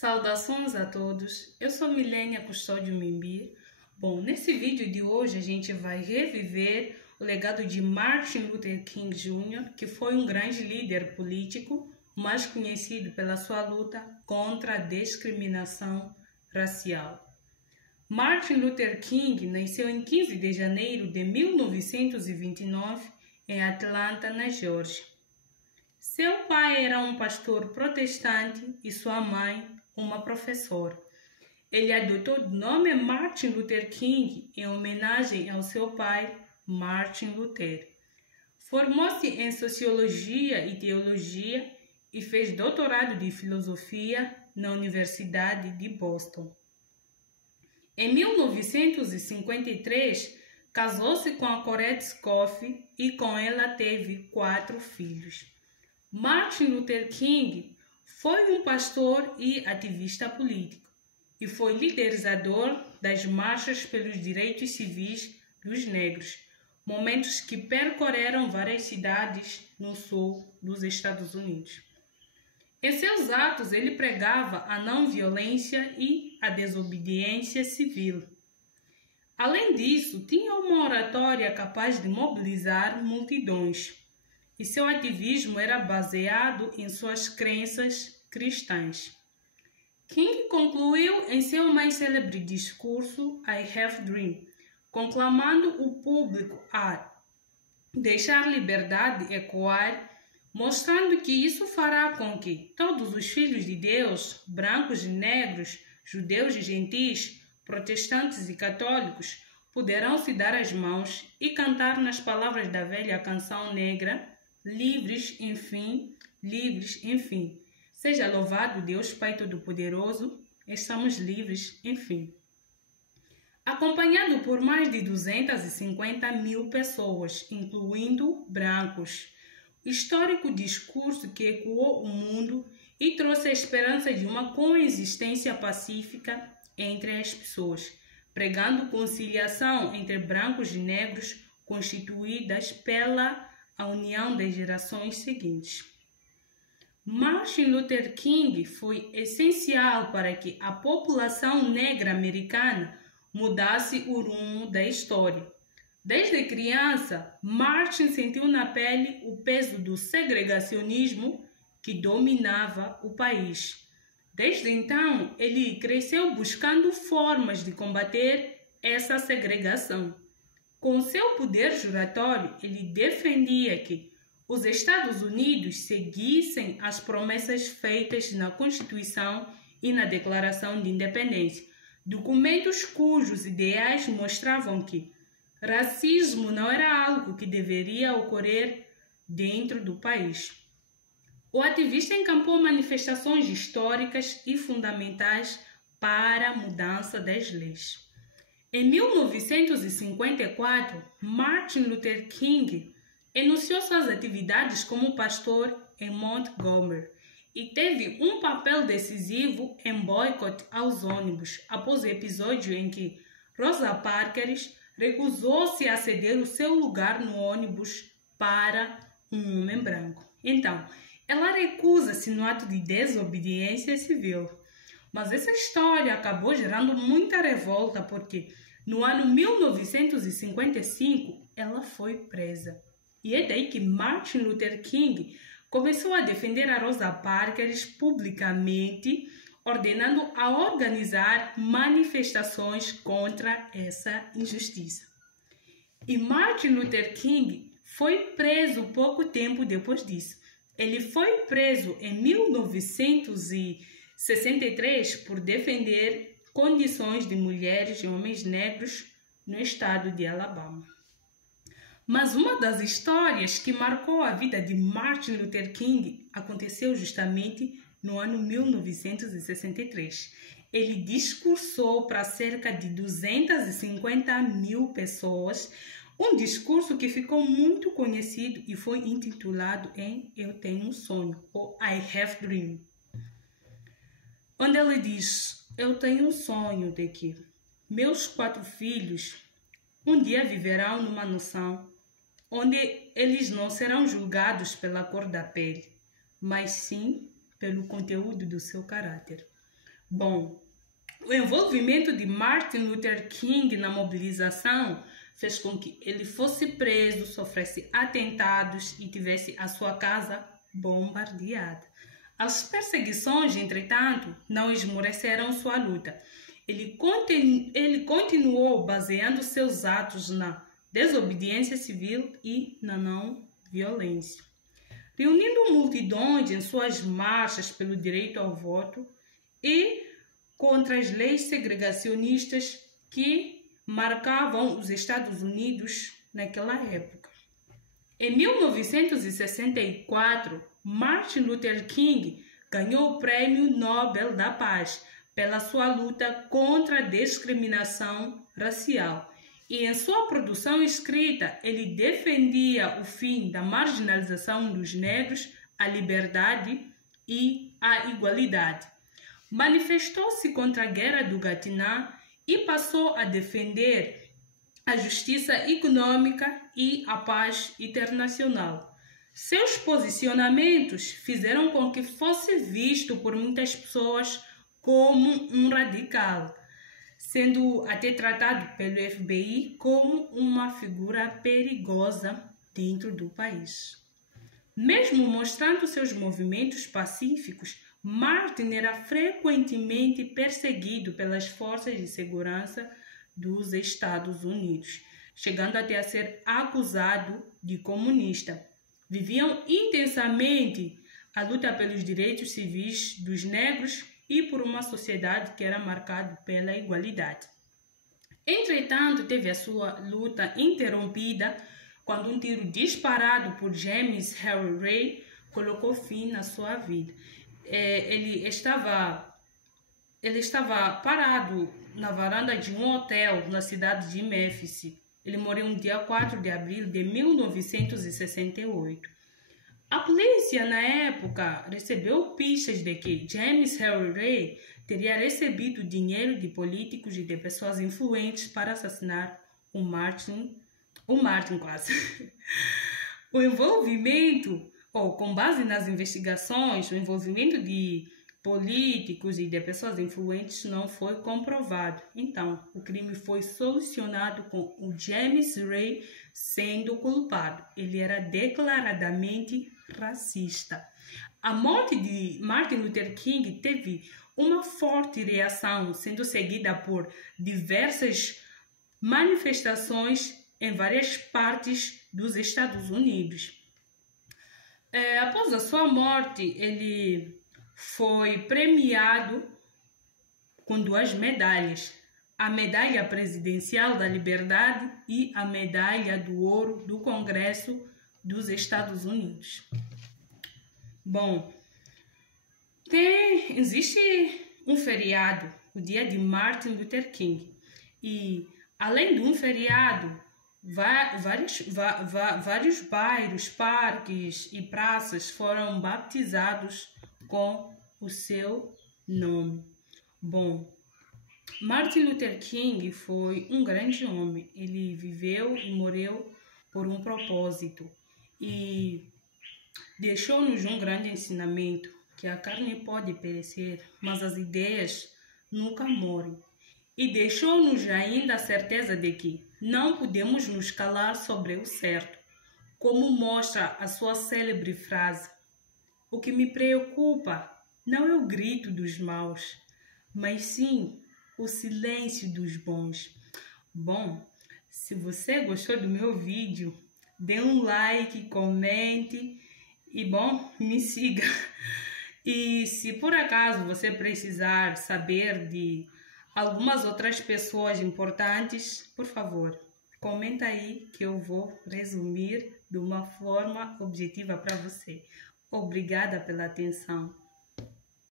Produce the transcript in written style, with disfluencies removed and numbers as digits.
Saudações a todos, eu sou Milênia Custódio Mimbir. Bom, nesse vídeo de hoje a gente vai reviver o legado de Martin Luther King Jr., que foi um grande líder político, mais conhecido pela sua luta contra a discriminação racial. Martin Luther King nasceu em 15 de janeiro de 1929 em Atlanta, na Geórgia. Seu pai era um pastor protestante e sua mãe uma professora. Ele adotou o nome Martin Luther King em homenagem ao seu pai, Martin Luther. Formou-se em Sociologia e Teologia e fez doutorado de Filosofia na Universidade de Boston. Em 1953, casou-se com a Coretta Scott e com ela teve 4 filhos. Martin Luther King foi um pastor e ativista político e foi liderizador das marchas pelos direitos civis dos negros, momentos que percorreram várias cidades no sul dos Estados Unidos. Em seus atos, ele pregava a não violência e a desobediência civil. Além disso, tinha uma oratória capaz de mobilizar multidões, e seu ativismo era baseado em suas crenças cristãs. King concluiu em seu mais célebre discurso I Have Dream, conclamando o público a deixar liberdade ecoar, mostrando que isso fará com que todos os filhos de Deus, brancos e negros, judeus e gentis, protestantes e católicos, poderão se dar as mãos e cantar nas palavras da velha canção negra: livres, enfim, livres, enfim. Seja louvado Deus Pai Todo-Poderoso, estamos livres, enfim. Acompanhado por mais de 250 mil pessoas, incluindo brancos, histórico discurso que ecoou o mundo e trouxe a esperança de uma coexistência pacífica entre as pessoas, pregando conciliação entre brancos e negros constituídas pela união das gerações seguintes. Martin Luther King foi essencial para que a população negra americana mudasse o rumo da história. Desde criança, Martin sentiu na pele o peso do segregacionismo que dominava o país. Desde então, ele cresceu buscando formas de combater essa segregação. Com seu poder juratório, ele defendia que os Estados Unidos seguissem as promessas feitas na Constituição e na Declaração de Independência, documentos cujos ideais mostravam que racismo não era algo que deveria ocorrer dentro do país. O ativista encampou manifestações históricas e fundamentais para a mudança das leis. Em 1954, Martin Luther King enunciou suas atividades como pastor em Montgomery e teve um papel decisivo em boicote aos ônibus após o episódio em que Rosa Parks recusou-se a ceder o seu lugar no ônibus para um homem branco. Então, ela recusa-se no ato de desobediência civil. Mas essa história acabou gerando muita revolta porque no ano 1955 ela foi presa. E é daí que Martin Luther King começou a defender a Rosa Parks publicamente, ordenando a organizar manifestações contra essa injustiça. E Martin Luther King foi preso pouco tempo depois disso. Ele foi preso em 1963 por defender condições de mulheres e homens negros no estado de Alabama. Mas uma das histórias que marcou a vida de Martin Luther King aconteceu justamente no ano 1963. Ele discursou para cerca de 250 mil pessoas, um discurso que ficou muito conhecido e foi intitulado em Eu Tenho um Sonho, ou I Have Dream, onde ele diz: eu tenho um sonho de que meus 4 filhos um dia viverão numa nação onde eles não serão julgados pela cor da pele, mas sim pelo conteúdo do seu caráter. Bom, o envolvimento de Martin Luther King na mobilização fez com que ele fosse preso, sofresse atentados e tivesse a sua casa bombardeada. As perseguições, entretanto, não esmoreceram sua luta. Ele continuou baseando seus atos na desobediência civil e na não violência, reunindo multidões em suas marchas pelo direito ao voto e contra as leis segregacionistas que marcavam os Estados Unidos naquela época. Em 1964, Martin Luther King ganhou o Prêmio Nobel da Paz pela sua luta contra a discriminação racial. E em sua produção escrita, ele defendia o fim da marginalização dos negros, a liberdade e a igualdade. Manifestou-se contra a Guerra do Vietnã e passou a defender a justiça econômica e a paz internacional. Seus posicionamentos fizeram com que fosse visto por muitas pessoas como um radical, sendo até tratado pelo FBI como uma figura perigosa dentro do país. Mesmo mostrando seus movimentos pacíficos, Martin era frequentemente perseguido pelas forças de segurança dos Estados Unidos, chegando até a ser acusado de comunista. Viviam intensamente a luta pelos direitos civis dos negros e por uma sociedade que era marcada pela igualdade. Entretanto, teve a sua luta interrompida quando um tiro disparado por James Harry Ray colocou fim na sua vida. Ele estava parado na varanda de um hotel na cidade de Memphis. Ele morreu no dia 4 de abril de 1968. A polícia, na época, recebeu pistas de que James Harry Ray teria recebido dinheiro de políticos e de pessoas influentes para assassinar o Martin quase. O envolvimento, com base nas investigações, o envolvimento de políticos e de pessoas influentes não foi comprovado. Então, o crime foi solucionado com o James Ray sendo culpado. Ele era declaradamente racista. A morte de Martin Luther King teve uma forte reação, sendo seguida por diversas manifestações em várias partes dos Estados Unidos. Após a sua morte, ele foi premiado com 2 medalhas: a Medalha Presidencial da Liberdade e a Medalha do Ouro do Congresso dos Estados Unidos. Bom, existe um feriado, o dia de Martin Luther King, e além de um feriado, vários bairros, parques e praças foram batizados com o seu nome. Bom, Martin Luther King foi um grande homem. Ele viveu e morreu por um propósito e deixou-nos um grande ensinamento, que a carne pode perecer, mas as ideias nunca morrem. E deixou-nos ainda a certeza de que não podemos nos calar sobre o certo, como mostra a sua célebre frase: "O que me preocupa não é o grito dos maus, mas sim o silêncio dos bons." Bom, se você gostou do meu vídeo, dê um like, comente e, me siga. E se por acaso você precisar saber de algumas outras pessoas importantes, por favor, comenta aí que eu vou resumir de uma forma objetiva para você. Obrigada pela atenção.